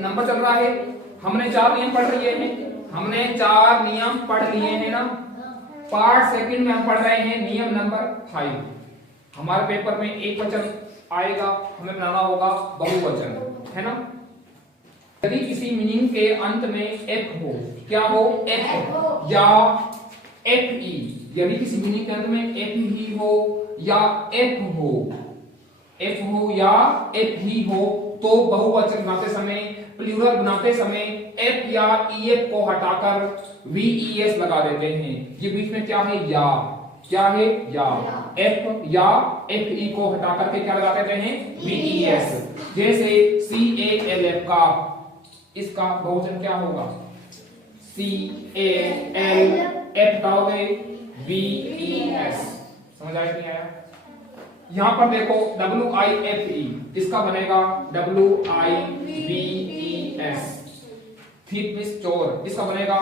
Number चल रहा है, हमने 4 नियम पढ़ लिए हैं, हमने 4 नियम पढ़ लिए हैं ना। पार्ट सेकंड में हम पढ़ रहे हैं नियम नंबर 5। हमारे पेपर में एक वचन आएगा, हमें बनाना होगा बहुवचन, है ना। यदि किसी मीनिंग के अंत में एफ हो, क्या हो, एफ या एफ ई, यदि किसी मीनिंग के अंत में एफ ही हो या एफ हो, एफ हो या एफ ही हो, तो बहुवचन बनाते समय, प्लूरल बनाते समय एफ या ई एफ को हटाकर वी ई एस लगा देते हैं। ये बीच में क्या है, या, क्या है, या। एफ या एफ ई को हटा करके क्या लगा देते हैं, वी ई एस। जैसे सी ए एल एफ का, इसका बहुवचन क्या होगा, सी ए एल एफ हटाओगे वी ई एस। समझ आया नहीं आया? यहां पर देखो डब्ल्यू आई एफ ई, इसका बनेगा W I we E S. Thick miss चोर, इसका बनेगा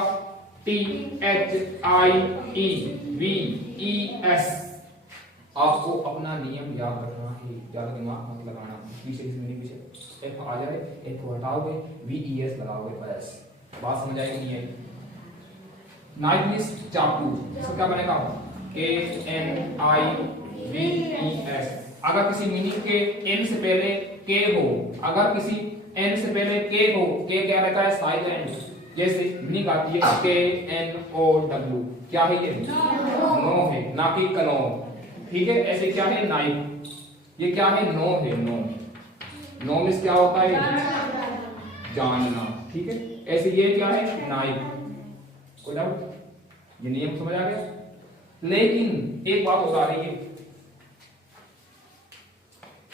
T H I E V E S. आपको अपना नियम याद रखना है, ज्यादा दिमाग मत लगाना। पीछे पीछे एफ आ जाए, एफ को हटाओगे, वी ई एस लगाओगे, बस। बात समझ आएगी नहीं आएगी? नाइफ मिस चाकू, इसका क्या बनेगा, के N I we E S. अगर किसी मीनिंग के एन से पहले के हो, अगर किसी एन से पहले के हो, के क्या रहता है, साइलेंट। जैसे मीनिंग आती है के एन ओ डब्ल्यू, क्या है ये, नो है, ना कि कनो, ठीक है। ऐसे क्या है, नाइफ, ये क्या है, नो है, नो। नो मिस क्या होता है, जानना, ठीक है। ऐसे ये क्या है, नाइफ। कोई डाउट? ये नियम समझ आ गया? लेकिन एक बात बता रही है,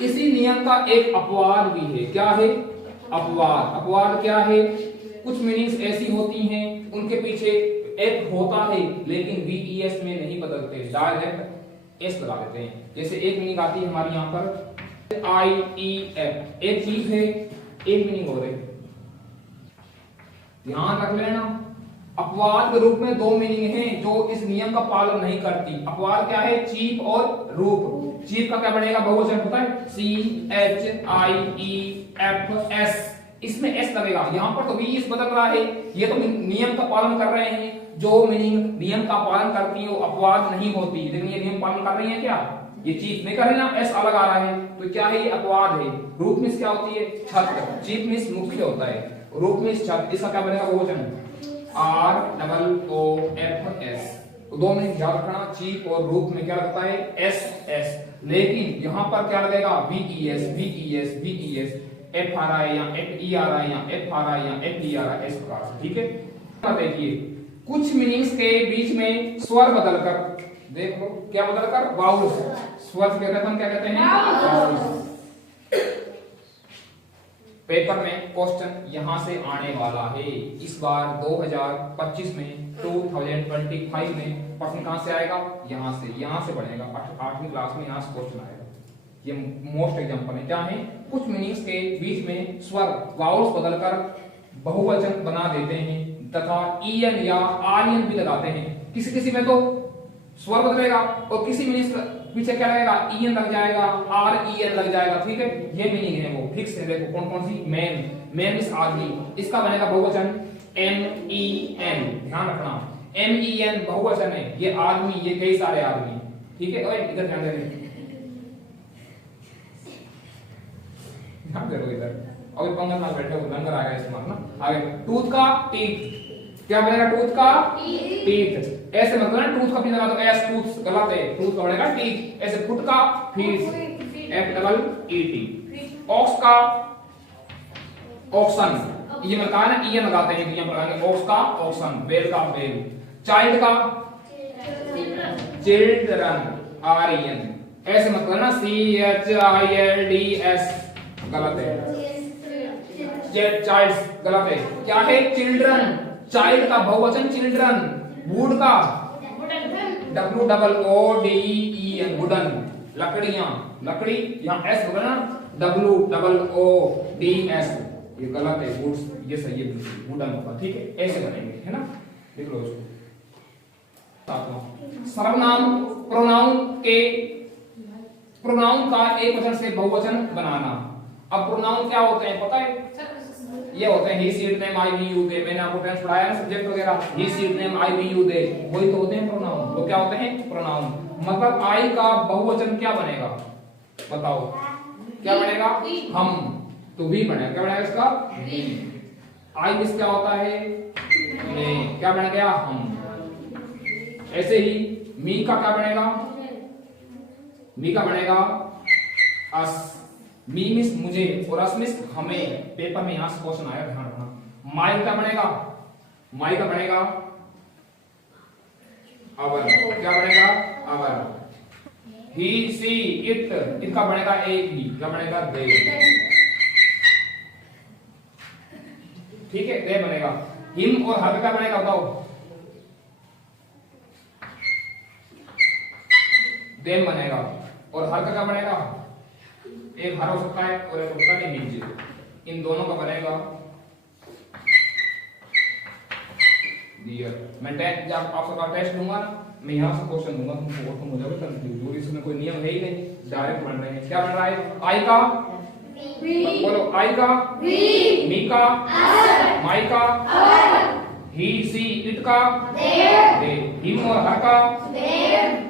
इसी नियम का एक अपवाद भी है। क्या है, अपवाद। अपवाद क्या है, कुछ मीनिंग्स ऐसी होती हैं उनके पीछे एफ होता है लेकिन वी ई एस में नहीं बदलते, डायरेक्ट एस लगा देते हैं। जैसे एक मीनिंग आती है हमारी यहाँ पर आई ई एफ, एक चीज है, एक मीनिंग हो रही है। ध्यान रख लेना, अपवाद के रूप में 2 मीनिंग हैं जो इस नियम का पालन नहीं करती। अपवाद क्या है, चीप और रूप। चीप का क्या बनेगा, बहुवचन होता है C H I E F S, इसमें एस लगेगा। यहाँ पर तो वी एस बदल रहा है, ये तो नियम का पालन कर रहे हैं। जो मीनिंग नियम का पालन करती है वो अपवाद नहीं होती, लेकिन ये नियम पालन कर रही है क्या, ये चीप नहीं कर रही ना, एस अलग आ रहा है, तो क्या है, ये अपवाद है। रूप मिस क्या होती है, छत। चीप मिस मुख्य होता है, रूप मिस छत। इसका क्या बनेगा, बहुवचन R double O F S. तो 2 मिनट याद रखना, चीप और रूप में क्या लगता है, एस एस। लेकिन यहाँ पर क्या लगेगा, V E S, V E S, V E S. F आ रहा है या एफ ई आ रहा है या एफ आ रहा है या एफ ई आ रहा है, इस प्रकार से, ठीक है। देखिए कुछ मीनिंग्स के बीच में स्वर बदलकर, देख लो क्या बदलकर, वाउल्स। स्वर कहते हैं, हम क्या कहते हैं, वाउल्स। पेपर में क्वेश्चन यहां से आने वाला है इस बार 2025 में, 2025 में प्रश्न कहां से आएगा, यहां से बनेगा। 8वीं क्लास में यहां से क्वेश्चन आएगा। ये मोस्ट एग्जांपल है, क्या है, कुछ मीनिंग्स के बीच में स्वर वाउल्स बदलकर बहुवचन बना देते हैं तथा ईएन या आरएन भी लगाते हैं। किसी किसी में तो स्वर बदलेगा और किसी मीनिंग्स पीछे क्या लगेगा, ईएन लग जाएगा, आर ई एन लग जाएगा, ठीक है। ये मीनिंग है वो फिक्स है। देखो कौन कौन सी, मैन, मैन इस आदमी, इसका बनेगा बहुवचन एम ई एन। ध्यान रखना, एम ई एन बहुवचन है, ये आदमी, ये कई सारे आदमी, ठीक है। ओए इधर ध्यान देना, ध्यान दे इधर। और पंगत में बैठे हो, लंगर आ गया इस मार ना। आगे टूथ का टीथ, क्या बनेगा, टूथ का टीथ। ऐसे मतलब ना, टूथ का पीछे लगा दो एस, टूथ गलत है, टूथ का बनेगा टीथ। ऐसे फुट का feet, F double E T. Ox का ऑक्सन, ये मतलब है ना, ई लगाते हैं, ये लगाएंगे ऑक्स का ऑक्सन। बेल का बेल। चाइल्ड का चिल्ड्रन, आर ई एन। ऐसे मतलब ना, C H I L D S, गलत है। चाइल्ड गलत है, क्या है, चिल्ड्रन। चाइल्ड का बहुवचन चिल्ड्रन। वुड का W double O D E N, wooden. लकड़ियां, लकड़ी, यहाँ एस होगा ना, W double O D S, ये गलत है, वुड्स, ये सही है, वुडन होगा, ठीक है। ऐसे बनेंगे, है ना, लिख लो इसको। सर्वनाम प्रोनाउन का एक वचन से बहुवचन बनाना। अब प्रोनाउन क्या होते हैं पता है, ये होते हैं ही सीट नेम आई वी यू दे, मैंने आपको टेंस पढ़ाया ना सब्जेक्ट वगैरह, ही सीट नेम आई वी यू दे, वही तो होते हैं प्रोनाउन। वो क्या होते हैं प्रोनाउन। मतलब आई का बहुवचन क्या बनेगा बताओ, क्या बनेगा हम, तो वी बनेगा, क्या बनेगा इसका वी। आई किस क्या होता है मैं, क्या बन गया हम। ऐसे ही मी का क्या बनेगा, मी का बनेगा अस, मी मिस मुझे और अस मिस हमें। पेपर में यहां से क्वेश्चन आया ध्यान रखना। माई का बनेगा, माई का बनेगा अवर, क्या बनेगा अवर। ही सी इट, इनका बनेगा एक ही, क्या बनेगा दे। ठीक है दे बनेगा। हिम और हर का बनेगा बताओ, देम बनेगा। और हर का क्या बनेगा, एक हर हो सकता है और एक होता है नीचे, इन दोनों का बनेगा डियर। मैं टेस्ट जब आप सबका टेस्ट दूंगा ना, मैं यहां से क्वेश्चन दूंगा तुमको और तुम हो जाओगे कंफ्यूज, और इसमें कोई नियम है ही नहीं, डायरेक्ट बन रहे हैं। क्या बन रहा है, आई का वी, बोलो आई का वी, मी का अस, माई का अवर, ही सी इट का देयर, हिम और हर का देयर,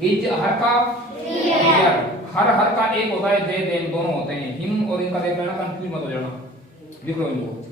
हिज हर का डियर। हर का एक होता है दे, देम दोनों होते हैं। हिम और इनका देख लेना, कंफ्यूज मत हो जाना, लिख लो इनको।